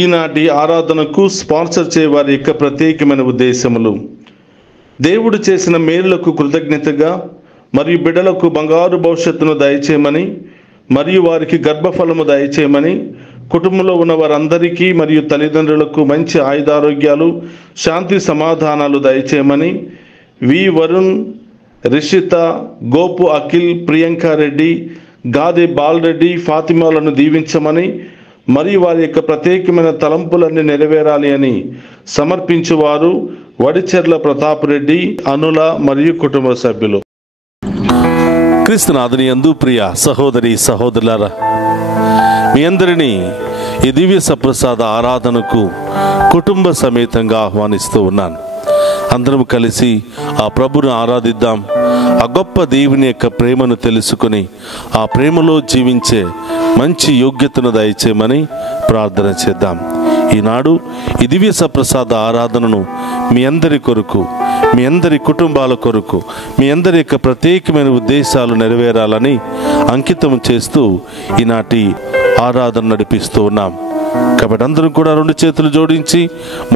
ఈనాటి ఆరాధనకు స్పాన్సర్ చేయవారి యొక్క ప్రత్యేకమైన ఉద్దేశములు: దేవుడు చేసిన మేలులకు కృతజ్ఞతగా మరియు బిడ్డలకు బంగారు భవిష్యత్తును దయచేయమని మరియు వారికి గర్భఫలము దయచేయమని, కుటుంబంలో ఉన్న వారందరికీ మరియు తల్లిదండ్రులకు మంచి ఆయుధారోగ్యాలు, శాంతి సమాధానాలు దయచేయమని, వి వరుణ్, రిషిత, గోపు అఖిల్, ప్రియాంకారెడ్డి, గాదే బాలరెడ్డి, ఫాతిమాలను దీవించమని మరియు వారి యొక్క ప్రత్యేకమైన తలంపులన్నీ నెరవేరాలి అని సమర్పించువారు వడిచెర్ల ప్రతాప్ రెడ్డి, అనుల మరియు కుటుంబ సభ్యులు. క్రీస్తునాథుని యందు ప్రియ సహోదరి సహోదరులారా, మీ అందరినీ ఈ దివ్య సప్రసాద ఆరాధనకు కుటుంబ సమేతంగా ఆహ్వానిస్తూ ఉన్నాను. అందరం కలిసి ఆ ప్రభును ఆరాధిద్దాం. ఆ గొప్ప దేవుని యొక్క ప్రేమను తెలుసుకుని ఆ ప్రేమలో జీవించే మంచి యోగ్యతను దయచేయమని ప్రార్థన చేద్దాం. ఈనాడు ఈ దివ్య సప్రసాద ఆరాధనను మీ అందరి కొరకు, మీ అందరి కుటుంబాల కొరకు, మీ అందరి యొక్క ప్రత్యేకమైన ఉద్దేశాలు నెరవేరాలని అంకితం చేస్తూ ఈనాటి ఆరాధన నడిపిస్తూ ఉన్నాం. కాబట్టి అందరం కూడా 2 చేతులు జోడించి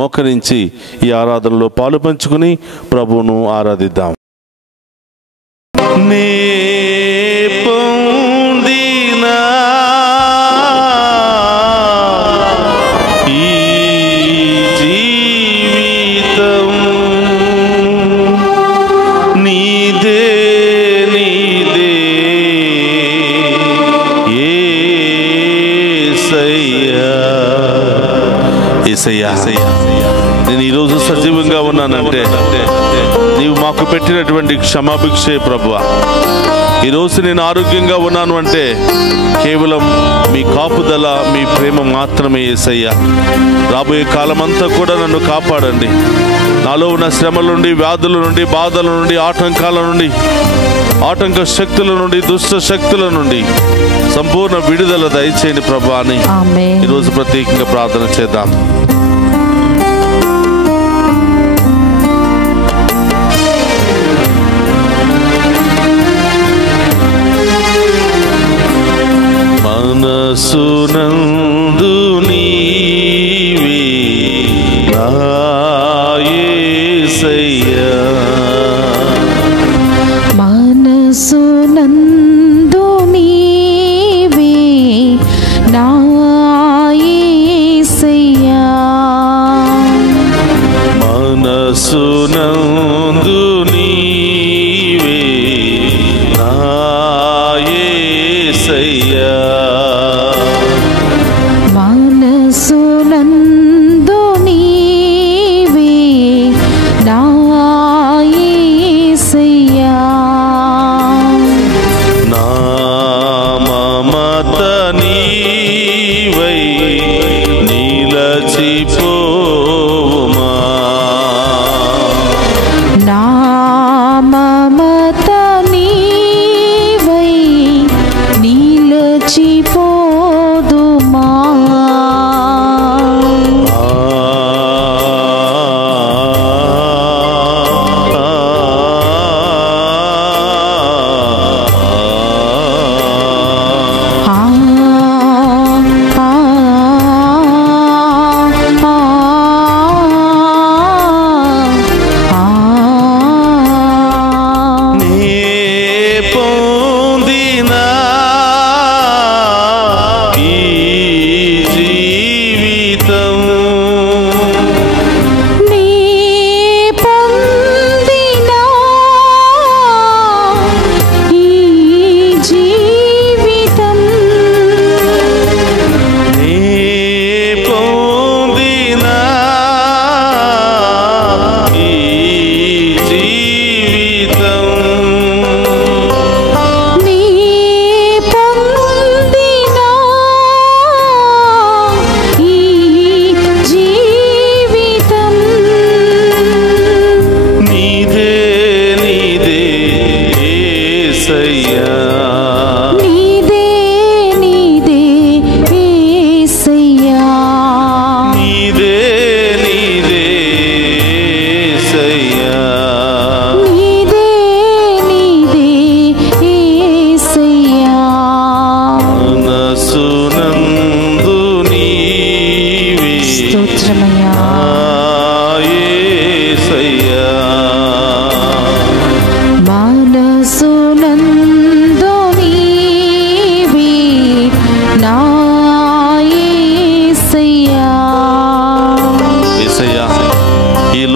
మోకరించి ఈ ఆరాధనలో పాలు పంచుకుని ప్రభువును ఆరాధిద్దాం. నేను ఈరోజు సజీవంగా ఉన్నానంటే నీవు మాకు పెట్టినటువంటి క్షమాభిక్షే ప్రభువా. ఈరోజు నేను ఆరోగ్యంగా ఉన్నాను అంటే కేవలం మీ కాపుదల, మీ ప్రేమ మాత్రమే యేసయ్యా. రాబోయే కాలమంతా కూడా నన్ను కాపాడండి. నాలో ఉన్న శ్రమల నుండి, వ్యాధుల నుండి, బాధల నుండి, ఆటంకాల నుండి, ఆటంక శక్తుల నుండి, దుష్ట శక్తుల నుండి సంపూర్ణ విడుదల దయచేయండి ప్రభువా అని ఈరోజు ప్రత్యేకంగా ప్రార్థన చేద్దాం. మనసునందు నీవే నా యేసయ్యా, మనసునందు నీవే నా యేసయ్యా, మనసునందు నీవే నా యేసయ్యా, మనసునందు నీవే నా యేసయ్యా, నా మమత నీవై నిలచిపోవుమా,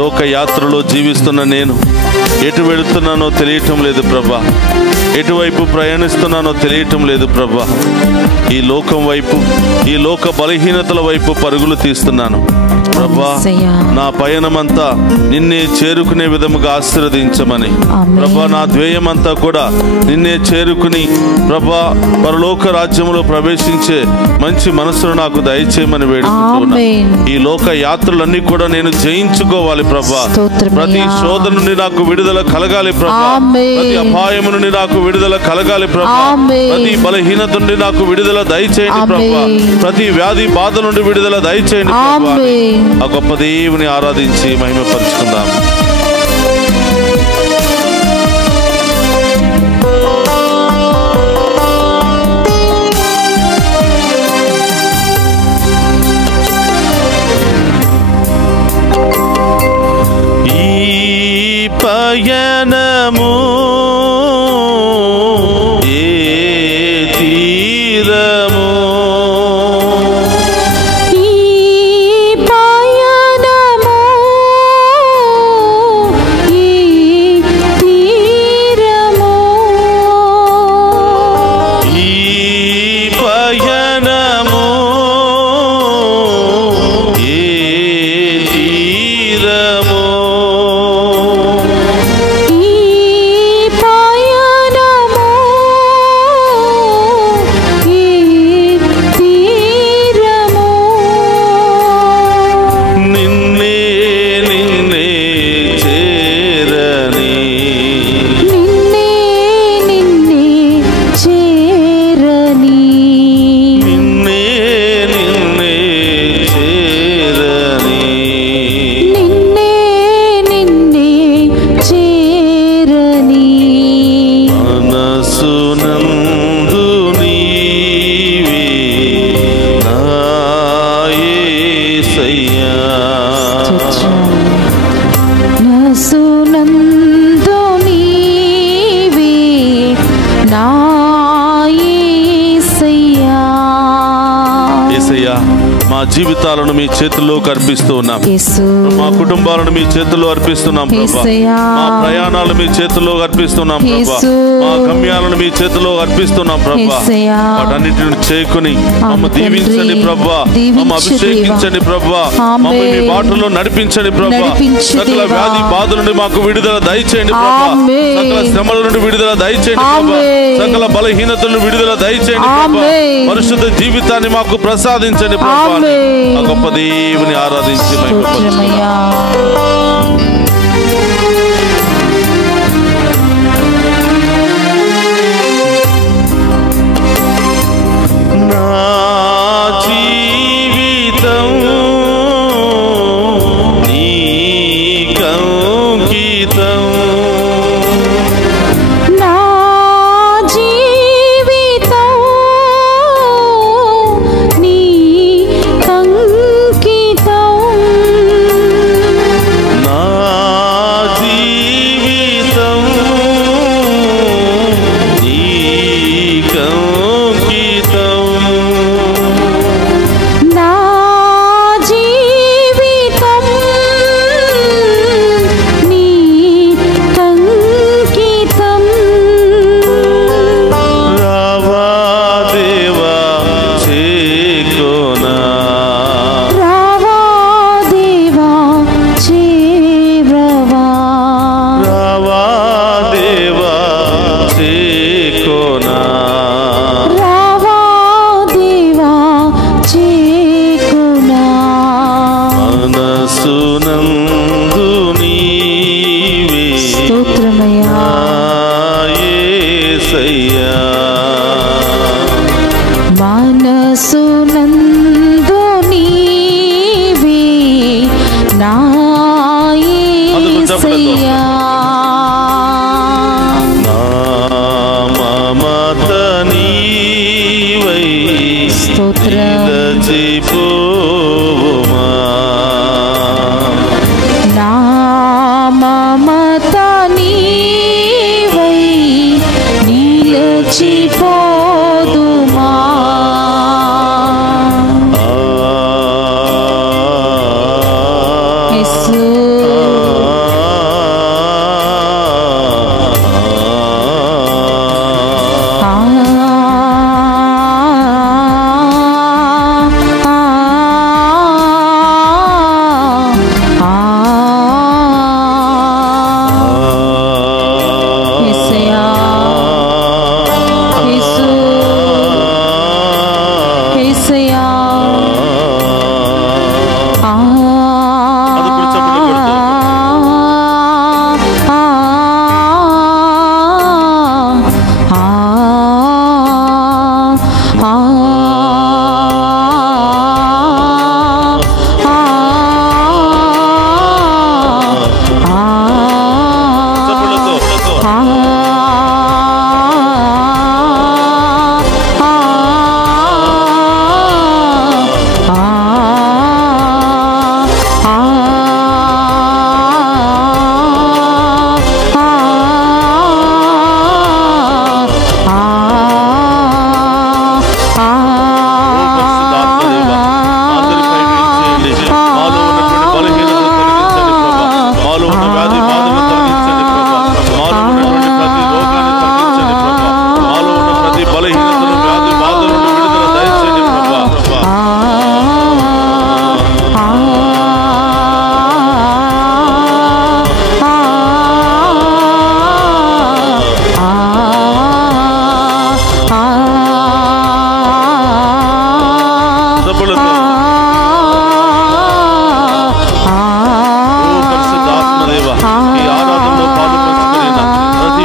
లోక యాత్రలో జీవిస్తున్న నేను ఎటు వెళుతున్నానో తెలియటం లేదు ప్రభా. ఎటువైపు ప్రయాణిస్తున్నానో తెలియటం లేదు ప్రభా. ఈ లోకం వైపు, ఈ లోక బలహీనతల వైపు పరుగులు తీస్తున్నాను ప్రభా. నా పయనమంతా నిన్నే చేరుకునే విధముగా ఆశీర్వదించమని ప్రభా. నా ధ్యేయమంతా కూడా నిన్నే చేరుకుని ప్రభా పరలోక రాజ్యంలో ప్రవేశించే మంచి మనసును నాకు దయచేయమని వేడుకుంటున్నా. ఈ లోక యాత్రలన్నీ కూడా నేను జయించుకోవాలి ప్రభా. ప్రతి శోధన నుండి నాకు విడుదల కలగాలి ప్రభా. ప్రతి అపాయము నుండి నాకు విడుదల కలగాలి ప్రభా. ప్రతి బలహీనత నుండి నాకు విడుదల దయచేయండి ప్రభా. ప్రతి వ్యాధి బాధ నుండి విడుదల దయచేయండి ప్రభా. ఆ గొప్ప దేవుని ఆరాధించి మహిమపరుచుకుందాం. ఈ పయనము మా జీవితాలను మీ చేతుల్లోకి అర్పిస్తూ ఉన్నాం. మా కుటుంబాలను మీ చేతుల్లో అర్పిస్తున్నాం ప్రభా. మా ప్రయాణాలను మీ చేతుల్లో అర్పిస్తున్నాం ప్రభా. మా గమ్యాలను మీ చేతుల్లో అర్పిస్తున్నాం ప్రభా. వాటన్నిటిని చేకుని మమ్మ దీవించండి ప్రభా. మమ్మ అభిషేకించండి ప్రభా. మమ్మ మీ బాటలో నడిపించండి ప్రభా. సకల వ్యాధి బాధ నుండి మాకు విడుదల దయచేయండి ప్రభా. సకల శ్రమల నుండి విడుదల దయచేయండి ప్రభా. సకల బలహీనతలను విడుదల దయచేయండి ప్రభా. పరిశుద్ధ జీవితాన్ని మాకు ప్రసాదించండి ప్రభా. ఆ గొప్ప దేవుని ఆరాధించి నా జీవితం నీకంకితం.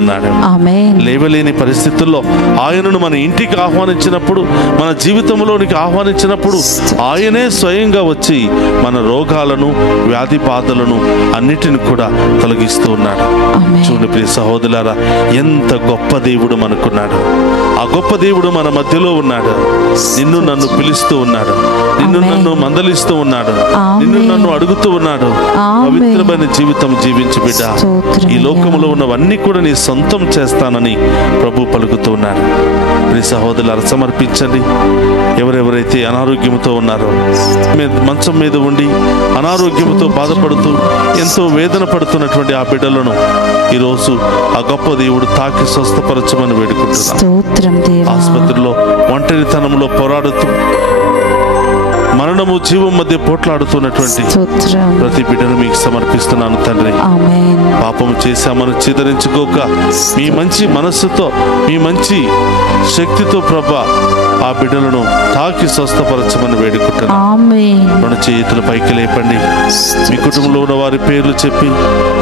ఉన్నాడు. ఆమేన్. లేవలేని పరిస్థితుల్లో ఆయనను మన ఇంటికి ఆహ్వానించినప్పుడు, మన జీవితంలోనికి ఆహ్వానించినప్పుడు ఆయనే స్వయంగా వచ్చి మన రోగాలను, వ్యాధి బాధలను అన్నిటిని కూడా తొలగిస్తూ ఉన్నాడు. ఆమేన్. చూడండి ప్రియ సహోదరులారా, ఎంత గొప్ప దేవుడు మనకున్నాడు. ఆ గొప్ప దేవుడు మన మధ్యలో ఉన్నాడు. నిన్ను నన్ను పిలుస్తూ ఉన్నాడు, నిన్ను ఆమేన్. నన్ను మందలిస్తూ ఉన్నాడు, ఆమేన్. నిన్ను నన్ను అడుగుతూ ఉన్నాడు. ఆమేన్. పవిత్రమైన జీవితం జీవించు బిడ్డ, స్తోత్రం ఈ లోకములో ఉన్నవన్నీ కూడా నీ సొంతం చేస్తానని ప్రభు పలుకుతూ ఉన్నాడు. ప్రియ సహోదరులారా, సమర్పించండి. ఎవరెవరైతే అనారోగ్యంతో ఉన్నారో, మంచం మీద ఉండి అనారోగ్యంతో బాధపడుతూ ఎంతో వేదన పడుతున్నటువంటి ఆ బిడ్డలను ఈరోజు ఆ గొప్ప దేవుడు తాకి స్వస్థపరచమని వేడుకుంటున్నాను. స్తోత్రం దేవా. ఆసుపత్రిలో ఒంటరితనంలో పోరాడుతూ మరణము జీవం మధ్య పోట్లాడుతున్నటువంటి స్తోత్రం. ప్రతి బిడ్డను మీకు సమర్పిస్తున్నాను తండ్రి. ఆమేన్. పాపము చేశామని చిదరించుకోక మీ మంచి మనస్సుతో, మీ మంచి శక్తితో ప్రభా ఆ బిడ్డలను తాకి స్వస్థపరచమని వేడుకుంటున్నాను. ఆమేన్. రెండు చేతుల పైకి లేపండి. మీ కుటుంబంలో ఉన్న వారి పేర్లు చెప్పి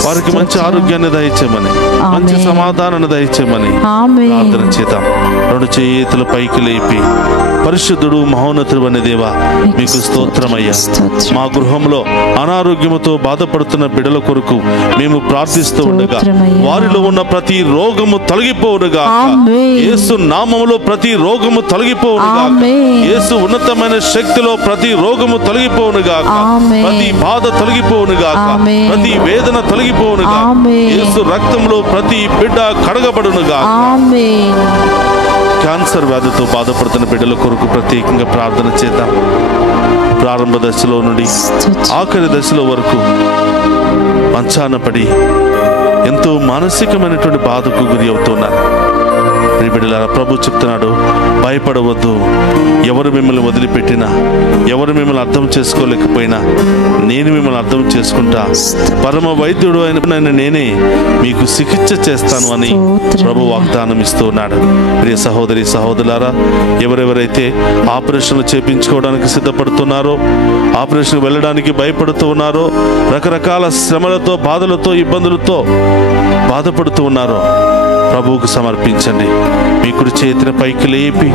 వారికి మంచి ఆరోగ్యాన్ని దయచేయమని, మంచి ఆమేన్. సమాధానాన్ని దయచేయమని ఆమేన్. ప్రార్థన చేద్దాం. రెండు చేతుల పైకి లేపి, పరిశుద్ధుడు మహోన్నతుడు అనే దేవా, మీకు స్తోత్రమయ్యా. స్తోత్రం. మా గృహంలో అనారోగ్యముతో బాధపడుతున్న బిడ్డల కొరకు మేము ప్రార్థిస్తూ ఉండగా స్తోత్రమయ్యా. వారిలో ఉన్న ప్రతి రోగము తొలగిపోవునుగా. ఆమేన్. యేసు నామములో ప్రతి రోగము తొలగిపోవునుగా. ఆమేన్. యేసు ఉన్నతమైన శక్తిలో ప్రతి రోగము తొలగిపోవునుగా. ఆమేన్. ప్రతి బాధ తొలగిపోవునుగా. ఆమేన్. ప్రతి వేదన తొలగిపోవునుగా. ఆమేన్. యేసు రక్తంలో ప్రతి బిడ్డ కడగబడునుగా. ఆమేన్. క్యాన్సర్ వ్యాధితో బాధపడుతున్న బిడ్డల కొరకు ప్రత్యేకంగా ప్రార్థన చేద్దాం. ప్రారంభ దశలో నుండి ఆఖరి దశలో వరకు మంచాన పడి ఎంతో మానసికమైనటువంటి బాధకు గురి అవుతున్నారు. బిడ్డలారా, ప్రభు చెప్తున్నాడు, భయపడవద్దు. ఎవరు మిమ్మల్ని వదిలిపెట్టినా, ఎవరు మిమ్మల్ని అర్థం చేసుకోలేకపోయినా నేను మిమ్మల్ని అర్థం చేసుకుంటా. పరమ వైద్యుడు అయిన నేనే మీకు చికిత్స చేస్తాను అని ప్రభు వాగ్దానం ఇస్తూ ఉన్నాడు. ప్రియ సహోదరి సహోదరులారా, ఎవరెవరైతే ఆపరేషన్లు చేపించుకోవడానికి సిద్ధపడుతున్నారో, ఆపరేషన్ వెళ్ళడానికి భయపడుతూ ఉన్నారో, రకరకాల శ్రమలతో, బాధలతో, ఇబ్బందులతో బాధపడుతూ ఉన్నారో ప్రభువుకు సమర్పించండి. మీ కుడి చేతిని పైకి లేపి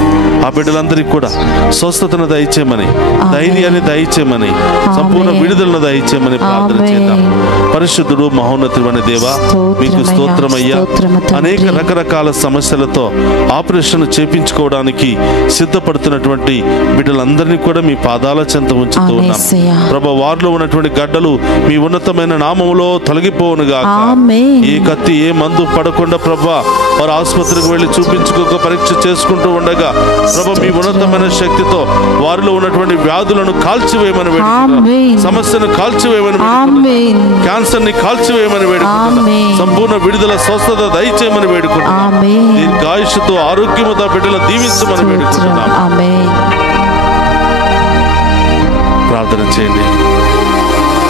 ఆ బిడ్డలందరికీ కూడా స్వస్థతను దయచేయమని, ధైర్యాన్ని దయచేయమని, సంపూర్ణ విడుదలను దయచేయమని ప్రార్థన చేద్దాం. పరిశుద్ధుడు మహోన్నతుడు అనే దేవా, మీకు స్తోత్రమయ్యా. అనేక రకరకాల సమస్యలతో ఆపరేషన్ చేపించుకోవడానికి సిద్ధపడుతున్నటువంటి బిడ్డలందరినీ కూడా మీ పాదాల చెంత ఉంచుతూ ఉన్నాం. ప్రభు, వారిలో ఉన్నటువంటి గడ్డలు మీ ఉన్నతమైన నామములో తొలగిపోవునుగా. ఏ కత్తి, ఏ మందు పడకుండా ప్రభా వారు ఆసుపత్రికి వెళ్ళి చూపించుకోక పరీక్ష చేసుకుంటూ ఉండగా ప్రభు మీ ఉన్నతమైన శక్తితో వారిలో ఉన్నటువంటి వ్యాధులను కాల్చివేయమని వేడుకుంటున్నాం. సమస్యను కాల్చివేయమని వేడుకుంటున్నాం. క్యాన్సర్ ని కాల్చివేయమని వేడుకుంటున్నాం. సంపూర్ణ విడుదల, స్వస్థత దయచేయమని వేడుకుంటున్నాం. దీర్ఘాయుష్తో, ఆరోగ్యముతో బిడ్డలు దీవించమని వేడుకుంటున్నాం. ప్రార్థన చేయండి.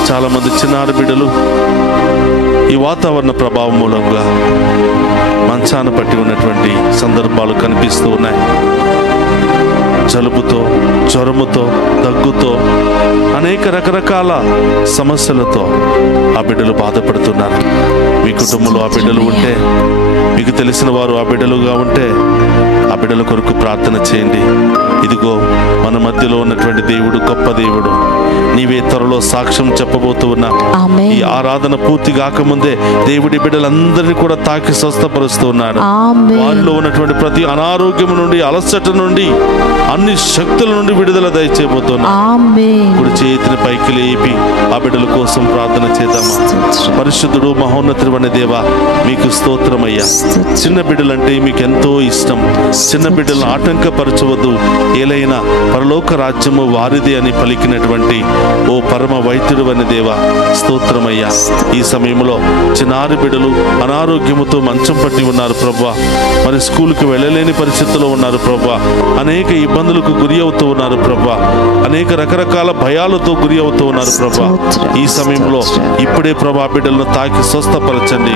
చాలా మంది చిన్నారి బిడ్డలు ఈ వాతావరణ ప్రభావం మూలంగా మంచాన పట్టి ఉన్నటువంటి సందర్భాలు కనిపిస్తూ ఉన్నాయి. జలుబుతో, జ్వరముతో, దగ్గుతో, అనేక రకరకాల సమస్యలతో ఆ బిడ్డలు బాధపడుతున్నారు. మీ కుటుంబంలో ఆ బిడ్డలు ఉంటే, మీకు తెలిసిన వారు ఆ బిడ్డలుగా ఉంటే ఆ బిడ్డల కొరకు ప్రార్థన చేయండి. ఇదిగో మన మధ్యలో ఉన్నటువంటి దేవుడు గొప్ప దేవుడు. నీవే త్వరలో సాక్ష్యం చెప్పబోతూ ఉన్నా. ఈ ఆరాధన పూర్తి కాకముందే దేవుడి బిడ్డలందరినీ కూడా తాకి స్వస్థపరుస్తూ ఉన్నాడు. వారిలో ఉన్నటువంటి ప్రతి అనారోగ్యం నుండి, అలసట నుండి, అన్ని శక్తుల నుండి విడుదల దయచేయబోతున్నా. ఇప్పుడు చేతిని పైకి లేపి ఆ బిడ్డల కోసం ప్రార్థన చేద్దామా. పరిశుద్ధుడు మహోన్నతుడు అనే దేవా, మీకు స్తోత్రమయ్యా. చిన్న బిడ్డలంటే మీకు ఎంతో ఇష్టం. చిన్న బిడ్డలను ఆటంకపరచవద్దు, ఏలైనా పరలోక రాజ్యము వారిదే అని పలికినటువంటి ఓ పరమ వైద్యుడు అనే దేవా, స్తోత్రమయ్యా. ఈ సమయంలో చిన్నారి బిడ్డలు అనారోగ్యముతో మంచం పట్టి ఉన్నారు ప్రభువా. మరి స్కూల్కి వెళ్ళలేని పరిస్థితుల్లో ఉన్నారు ప్రభువా. అనేక ఇబ్బందులకు గురి అవుతూ ఉన్నారు ప్రభువా. అనేక రకరకాల భయాలతో గురి అవుతూ ఉన్నారు ప్రభువా. ఈ సమయంలో ఇప్పుడే ప్రభా బిడ్డలను తాకి స్వస్థపరచండి.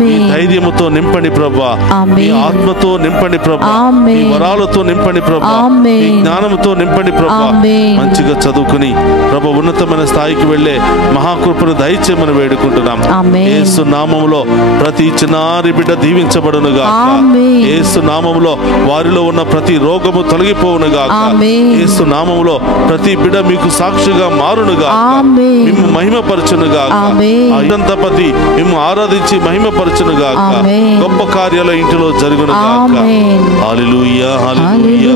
మీ ధైర్యముతో నింపండి ప్రభువా. మీ ఆత్మతో నింపండి ప్రభువా. ఆమేన్. మీ వరాలతో నింపండి ప్రభా, ఆమేన్. మీ జ్ఞానంతో నింపండి ప్రభా. ఆమేన్. మంచిగా చదువుకుని ప్రభా ఉన్నతమైన స్థాయికి వెళ్ళే మహాకృపను దయచేయమని వేడుకుంటున్నాం. ఆమేన్. యేసు నామములో ప్రతి చిన్నారి బిడ్డ దీవించబడునుగా. ఆమేన్. యేసు నామములో వారిలో ఉన్న ప్రతి రోగము తొలగిపోవునుగా. ఆమేన్. యేసు నామములో ప్రతి బిడ్డ మీకు సాక్షిగా మారునుగా. ఆమేన్. మేము మహిమపరచునుగా. ఆమేన్. ఆ ఇదంతపతి మేము ఆరాధించి మహిమపరచునుగా. ఆమేన్. గొప్ప కార్యాల ఇంటిలో జరుగునుగా. ఆమేన్. హల్లెలూయా హల్లెలూయా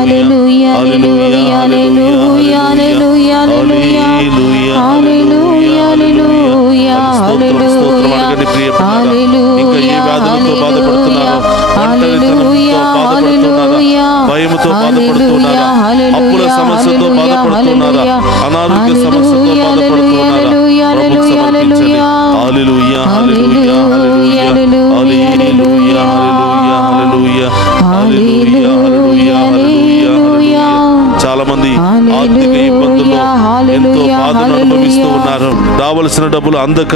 హల్లెలూయా హల్లెలూయా హల్లెలూయా హల్లెలూయా హల్లెలూయా హల్లెలూయా హల్లెలూయా హల్లెలూయా ఇంకా ఏ వ్యాధులతో బాధపడుతున్నారో, ఒంటరితనంతో బాధపడుతున్నారా, భయముతో బాధపడుతున్నారా, అప్పుల సమస్యతో బాధపడుతున్నారా, అనారోగ్య సమస్యతో బాధపడుతున్నారా, ప్రభువుకు సమర్పించండి. హల్లెలూయా హల్లెలూయా హల్లెలూయా హల్లెలూయా హల్లెలూయా హల్లెలూయా హల్లెలూయా హల్లెలూయా. చాలా మంది ఆర్థిక ఇబ్బందుల్లో ఎంతో బాధను అనుభవిస్తూ ఉన్నారు. రావలసిన డబ్బులు అందక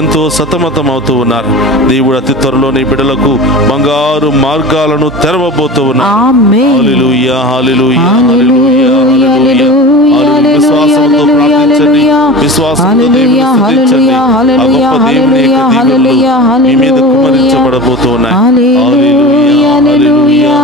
ఎంతో సతమతం అవుతూ ఉన్నారు. దేవుడు అతి త్వరలోని బిడ్డలకు బంగారు మార్గాలను తెరవబోతూ ఉన్నారు. హల్లెలూయా హల్లెలూయా హల్లెలూయా హల్లెలూయా. విశ్వాసంతో ప్రార్థించండి, విశ్వాసంతో దేవుని స్తుతించండి. ఆ గొప్ప దేవుని యొక్క దీవెనలు మీ మీద కుమ్మరించబడబోతూ ఉన్నాయి. హల్లెలూయా హల్లెలూయా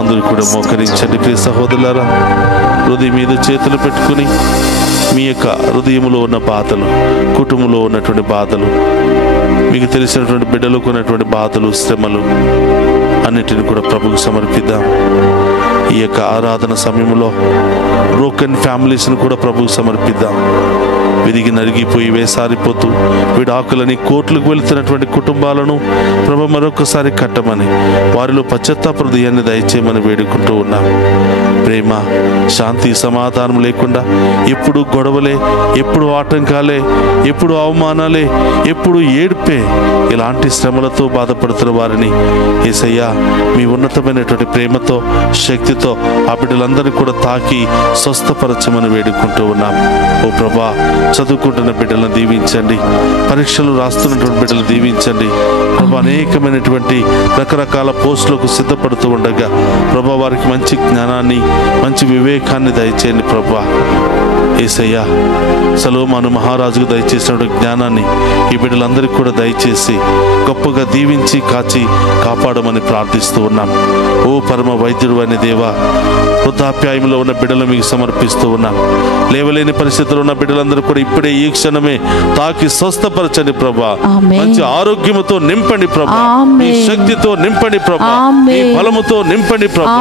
అందరూ కూడా మోకరించండి. ప్రియ సహోదరులారా, హృదయం మీద చేతులు పెట్టుకుని మీ యొక్క హృదయంలో ఉన్న బాధలు, కుటుంబంలో ఉన్నటువంటి బాధలు, మీకు తెలిసినటువంటి బిడ్డలకు ఉన్నటువంటి బాధలు, శ్రమలు అన్నిటిని కూడా ప్రభువుకు సమర్పిద్దాం. ఈ యొక్క ఆరాధన సమయంలో బ్రోకెన్ ఫ్యామిలీస్ని కూడా ప్రభువుకు సమర్పిద్దాం. విరిగి నరిగిపోయి వేసారిపోతూ విడాకులని కోర్టులకు వెళుతున్నటువంటి కుటుంబాలను ప్రభు మరొకసారి కట్టమని, వారిలో పశ్చాత్తాప హృదయాన్ని దయచేయమని వేడుకుంటూ ఉన్నాం. ప్రేమ, శాంతి, సమాధానం లేకుండా ఎప్పుడు గొడవలే, ఎప్పుడు ఆటంకాలే, ఎప్పుడు అవమానాలే, ఎప్పుడు ఏడ్పే, ఇలాంటి శ్రమలతో బాధపడుతున్న వారిని యేసయ్యా మీ ఉన్నతమైనటువంటి ప్రేమతో, శక్తితో ఆ బిడ్డలందరినీ కూడా తాకి స్వస్థపరచమని వేడుకుంటూ ఉన్నాం. ఓ ప్రభా, చదువుకుంటున్న బిడ్డలను దీవించండి, పరీక్షలు రాస్తున్నటువంటి బిడ్డలు దీవించండి ప్రభా. అనేకమైనటువంటి రకరకాల పోస్టులకు సిద్ధపడుతూ ఉండగా ప్రభా వారికి మంచి జ్ఞానాన్ని, మంచి వివేకాన్ని దయచేయండి ప్రభా. యేసయ్యా, సొలొమోను మహారాజుకు దయచేసినటువంటి జ్ఞానాన్ని ఈ బిడ్డలందరికీ కూడా దయచేసి గొప్పగా దీవించి కాచి కాపాడమని ప్రార్థిస్తూ ఉన్నాం. ఓ పరమ వైద్యుడు అనే దేవా, వృద్ధాప్యాయంలో ఉన్న బిడ్డలు మీకు సమర్పిస్తూ ఉన్నాం. లేవలేని పరిస్థితుల్లో ఉన్న బిడ్డలందరూ కూడా ఇప్పుడే ఈ క్షణమే తాకి స్వస్థపరచండి ప్రభా. మంచి ఆరోగ్యముతో నింపండి ప్రభా, మీ శక్తితో నింపండి ప్రభా, మీ బలముతో నింపండి ప్రభా.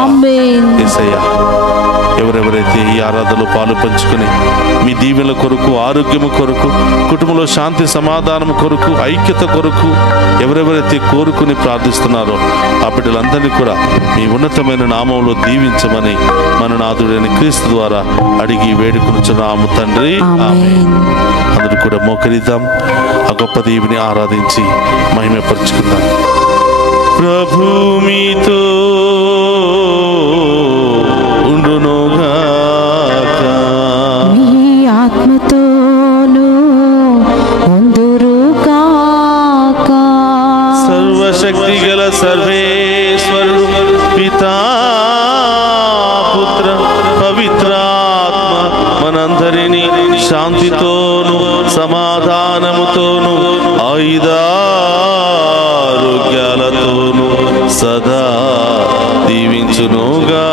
యేసయ్యా, ఎవరెవరైతే ఈ ఆరాధనలో పాలు పంచుకుని మీ దీవెనల కొరకు, ఆరోగ్యము కొరకు, కుటుంబంలో శాంతి సమాధానం కొరకు, ఐక్యత కొరకు ఎవరెవరైతే కోరుకుని ప్రార్థిస్తున్నారో ఆ బిడ్డలందరినీ కూడా మీ ఉన్నతమైన నామంలో దీవించమని మన నాథుడైన క్రీస్తు ద్వారా అడిగి వేడుకొనుచున్నాము తండ్రి. ఆమేన్. అందరూ కూడా మోకరిద్దాం, ఆ గొప్ప దేవుని ఆరాధించి మహిమపరుచుకుందాం. ప్రభు మీతో ఉండునుగాక, మీ ఆత్మతోను ఉందురుగాక. సర్వశక్తి గల సర్వేశ్వరుడు పితా, పుత్ర, పవిత్రాత్మ మనందరినీ శాంతితోను సమాధానముతోను ఆయుధారోగ్యాలతోను సదా దీవించునుగా.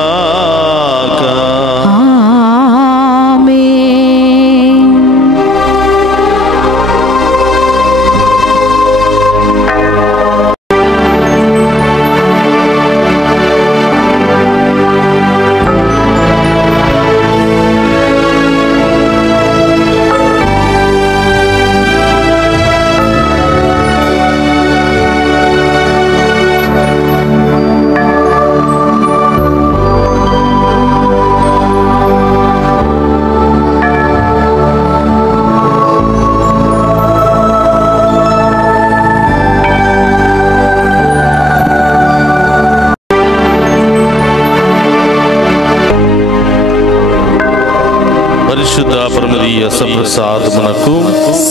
పరమదీయ సప్రసాదమునకు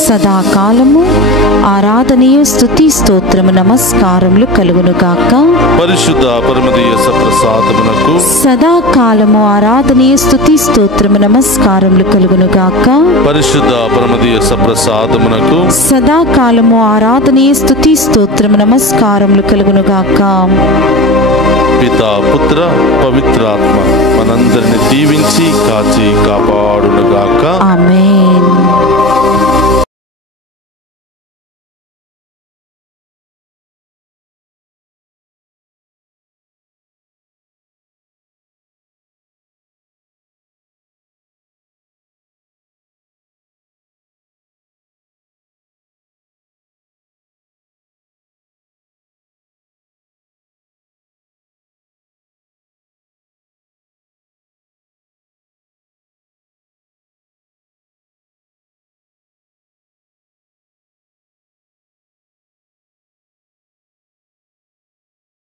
సదాకాలము ఆరాధనీయ స్తుతి స్తోత్రము నమస్కారములు కలుగునుగాక. పరిశుద్ధ పరమదీయ సప్రసాదమునకు సదాకాలము ఆరాధనీయ స్తుతి స్తోత్రము నమస్కారములు కలుగునుగాక. పరిశుద్ధ పరమదీయ సప్రసాదమునకు సదాకాలము ఆరాధనీయ స్తుతి స్తోత్రము నమస్కారములు కలుగునుగాక. పితా పుత్ర పవిత్రాత్మ మనందరిని దీవించి కాచి కాపాడునుగాక. ఆమేన్.